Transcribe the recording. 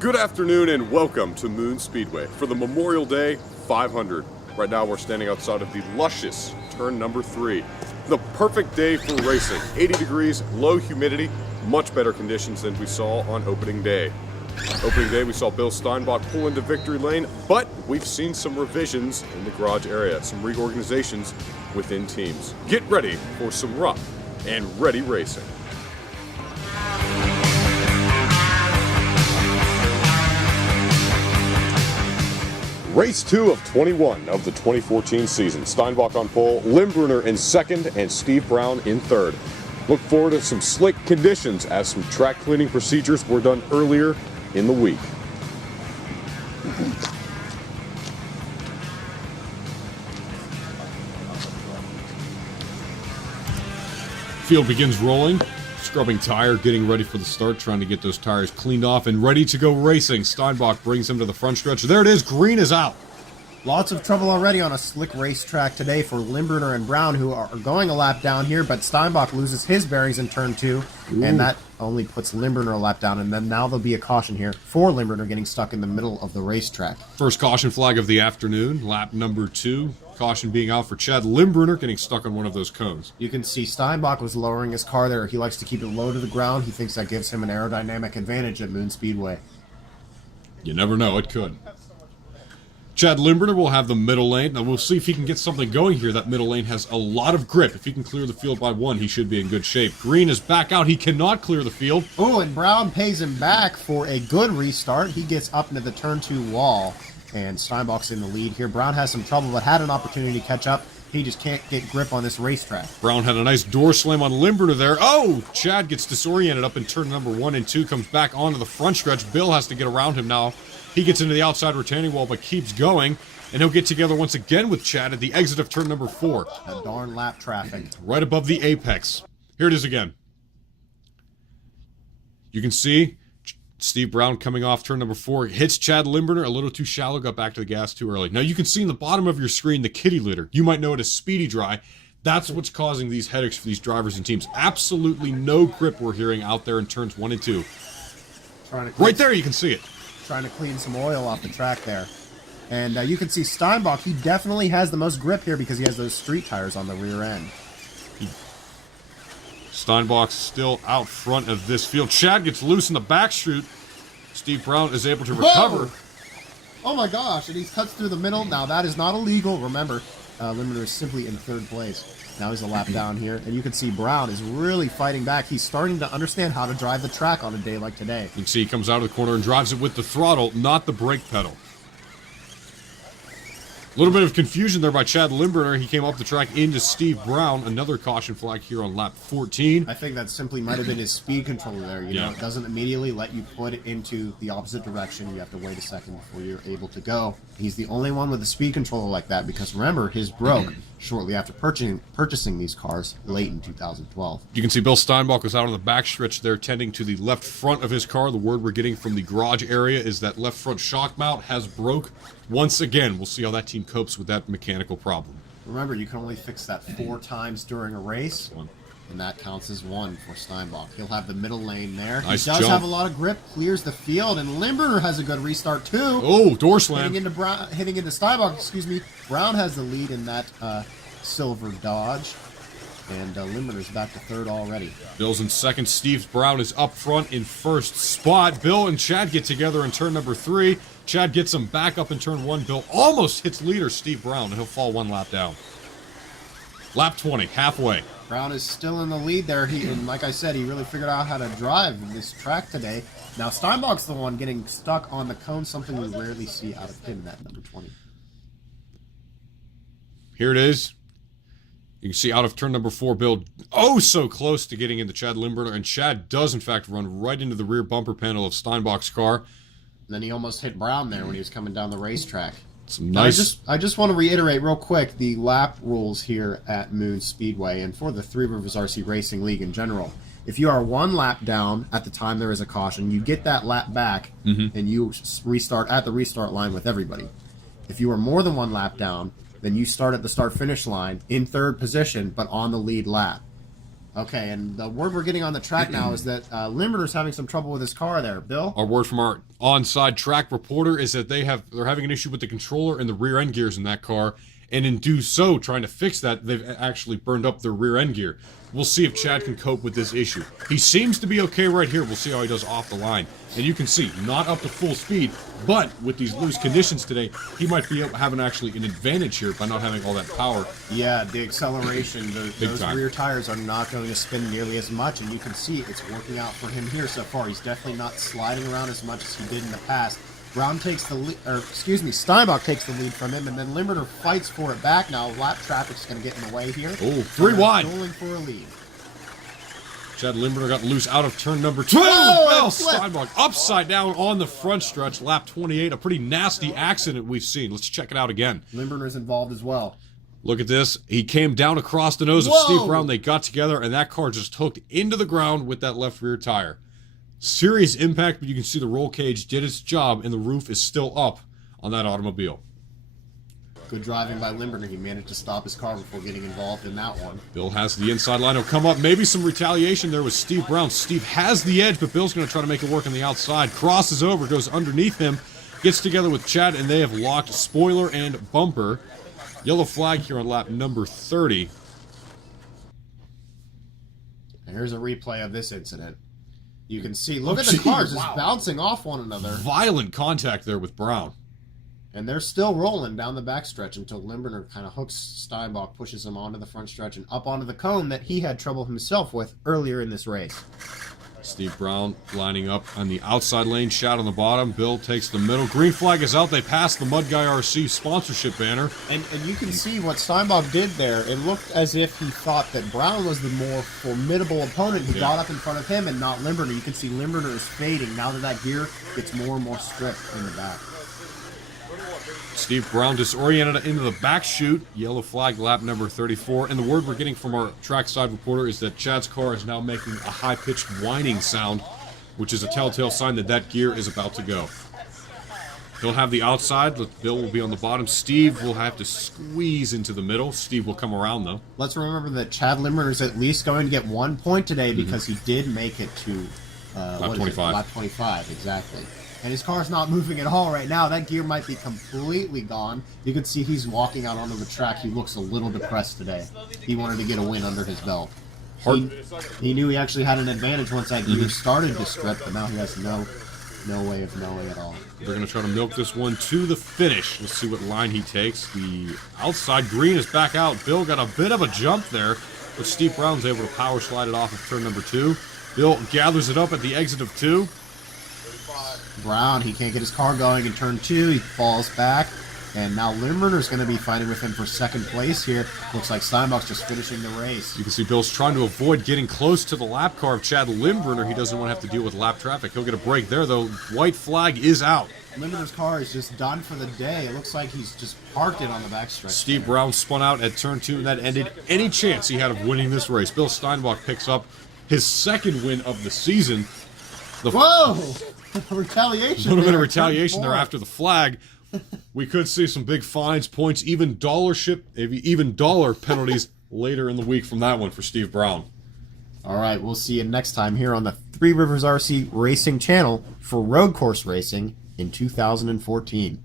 Good afternoon and welcome to Moon Speedway for the Memorial Day 500. Right now we're standing outside of the luscious turn number 3. The perfect day for racing. 80 degrees, low humidity, much better conditions than we saw on opening day. Opening day we saw Bill Steinbach pull into victory lane, but we've seen some revisions in the garage area, some reorganizations within teams. Get ready for some rough and ready racing. Race 2 of 21 of the 2014 season. Steinbach on pole, Limbrunner in second, and Steve Brown in third. Look forward to some slick conditions as some track cleaning procedures were done earlier in the week. Field begins rolling. Scrubbing tire, getting ready for the start, trying to get those tires cleaned off and ready to go racing. Steinbach brings him to the front stretch. There it is, green is out. Lots of trouble already on a slick racetrack today for Limbrunner and Brown, who are going a lap down here, but Steinbach loses his bearings in turn 2, and that only puts Limbrunner a lap down, and then now there'll be a caution here for Limbrunner getting stuck in the middle of the racetrack. First caution flag of the afternoon, lap number 2. Caution being out for Chad Limbrunner, getting stuck on one of those cones. You can see Steinbach was lowering his car there. He likes to keep it low to the ground. He thinks that gives him an aerodynamic advantage at Moon Speedway. You never know, it could. Chad Limbrunner will have the middle lane. Now we'll see if he can get something going here. That middle lane has a lot of grip. If he can clear the field by 1, he should be in good shape. Green is back out. He cannot clear the field. Oh, and Brown pays him back for a good restart. He gets up into the turn 2 wall, and Steinbach's in the lead here. Brown has some trouble, but had an opportunity to catch up. He just can't get grip on this racetrack. Brown had a nice door slam on Limbrunner there. Oh, Chad gets disoriented up in turn number 1 and 2, comes back onto the front stretch. Bill has to get around him now. He gets into the outside retaining wall, but keeps going, and he'll get together once again with Chad at the exit of turn number 4. A darn lap traffic. Right above the apex. Here it is again. You can see Steve Brown coming off turn number 4, hits Chad Limbrunner a little too shallow, got back to the gas too early. Now you can see in the bottom of your screen the kitty litter. You might know it as speedy dry. That's what's causing these headaches for these drivers and teams. Absolutely no grip we're hearing out there in turns 1 and 2. Right there you can see it. Trying to clean some oil off the track there. And you can see Steinbach, he definitely has the most grip here because he has those street tires on the rear end. Steinbach's still out front of this field. Chad gets loose in the back chute. Steve Brown is able to recover. Whoa! Oh my gosh, and he cuts through the middle. Now that is not illegal. Remember, Limbrunner is simply in 3rd place. Now he's a lap down here, and you can see Brown is really fighting back. He's starting to understand how to drive the track on a day like today. You can see he comes out of the corner and drives it with the throttle, not the brake pedal. A little bit of confusion there by Chad Limbrunner. He came off the track into Steve Brown. Another caution flag here on lap 14. I think that simply might have been his speed controller there. You know, it doesn't immediately let you put it into the opposite direction. You have to wait a second before you're able to go. He's the only one with a speed controller like that because remember, his broke shortly after purchasing these cars late in 2012. You can see Bill Steinbach was out on the back stretch there tending to the left front of his car. The word we're getting from the garage area is that left front shock mount has broke. Once again, we'll see how that team copes with that mechanical problem. Remember, you can only fix that 4 times during a race, and that counts as 1 for Steinbach. He'll have the middle lane there. Nice he does jump. have a lot of grip, clears the field, and Limbrunner has a good restart too. Oh, door slam. Hitting into Steinbach, excuse me. Brown has the lead in that silver Dodge. And Limbrunner's back to 3rd already. Bill's in 2nd. Steve Brown is up front in 1st spot. Bill and Chad get together in turn number 3. Chad gets him back up in turn 1. Bill almost hits leader Steve Brown, and he'll fall 1 lap down. Lap 20, halfway. Brown is still in the lead there. And like I said, he really figured out how to drive this track today. Now Steinbach's the one getting stuck on the cone, something we rarely see out of him, that number 20. Here it is. You can see out of turn number 4, Bill, so close to getting into Chad Limbrunner, and Chad does, in fact, run right into the rear bumper panel of Steinbach's car. And then he almost hit Brown there when he was coming down the racetrack. Some nice... I just want to reiterate real quick the lap rules here at Moon Speedway and for the Three Rivers RC Racing League in general. If you are 1 lap down at the time there is a caution, you get that lap back, and you restart at the restart line with everybody. If you are more than 1 lap down, then you start at the start-finish line in 3rd position, but on the lead lap. Okay, and the word we're getting on the track now is that Limburger's having some trouble with his car there. Bill? Our word from our on-side track reporter is that they're having an issue with the controller and the rear end gears in that car, and in do so, trying to fix that, they've actually burned up their rear end gear. We'll see if Chad can cope with this issue. He seems to be okay right here. We'll see how he does off the line. And you can see, not up to full speed, but with these loose conditions today, he might be having actually an advantage here by not having all that power. Yeah, the acceleration, those time. rear tires are not going to spin nearly as much, and you can see it's working out for him here so far. He's definitely not sliding around as much as he did in the past. Brown takes the lead, or excuse me, Steinbach takes the lead from him, and then Limburger fights for it back now. Lap traffic's going to get in the way here. Oh, 3 wide. Rolling for a lead. Chad Limburger got loose out of turn number 2. Oh, Bill Steinbach upside down on the front stretch, lap 28. A pretty nasty accident we've seen. Let's check it out again. Limburger's involved as well. Look at this. He came down across the nose of Steve Brown. They got together, and that car just hooked into the ground with that left rear tire. Serious impact, but you can see the roll cage did its job, and the roof is still up on that automobile. Good driving by Limburger. He managed to stop his car before getting involved in that one. Bill has the inside line. He'll come up. Maybe some retaliation there with Steve Brown. Steve has the edge, but Bill's going to try to make it work on the outside. Crosses over, goes underneath him, gets together with Chad, and they have locked spoiler and bumper. Yellow flag here on lap number 30. And here's a replay of this incident. You can see, look at the cars just bouncing off one another. Violent contact there with Brown. And they're still rolling down the backstretch until Limburger kind of hooks Steinbach, pushes him onto the front stretch and up onto the cone that he had trouble himself with earlier in this race. Steve Brown lining up on the outside lane, shot on the bottom. Bill takes the middle. Green flag is out. They pass the Mud Guy RC sponsorship banner. And you can see what Steinbach did there. It looked as if he thought that Brown was the more formidable opponent. He got up in front of him and not Limburger. You can see Limburger is fading now that gear gets more and more stripped in the back. Steve Brown disoriented into the back chute. Yellow flag, lap number 34. And the word we're getting from our trackside reporter is that Chad's car is now making a high-pitched whining sound, which is a telltale sign that that gear is about to go. He'll have the outside. Bill will be on the bottom. Steve will have to squeeze into the middle. Steve will come around, though. Let's remember that Chad Limburger is at least going to get 1 point today because he did make it to lap 25. Lap 25, exactly. And his car's not moving at all right now. That gear might be completely gone. You can see he's walking out onto the track. He looks a little depressed today. He wanted to get a win under his belt. He knew he actually had an advantage once that gear started to strip, but now he has no way of knowing at all. They're going to try to milk this one to the finish. Let's see what line he takes. The outside green is back out. Bill got a bit of a jump there, but Steve Brown's able to power slide it off of turn number 2. Bill gathers it up at the exit of 2. Brown, he can't get his car going in turn 2. He falls back. And now Limburger's going to be fighting with him for second place here. Looks like Steinbach's just finishing the race. You can see Bill's trying to avoid getting close to the lap car of Chad Limburger. He doesn't want to have to deal with lap traffic. He'll get a break there, though. White flag is out. Limburger's car is just done for the day. It looks like he's just parked it on the backstretch. Steve Brown spun out at turn 2, and that ended any chance he had of winning this race. Bill Steinbach picks up his second win of the season. Whoa! Retaliation. A little bit of retaliation there after the flag. We could see some big fines, points, even dollar penalties later in the week from that one for Steve Brown. All right, we'll see you next time here on the Three Rivers RC Racing channel for road course racing in 2014.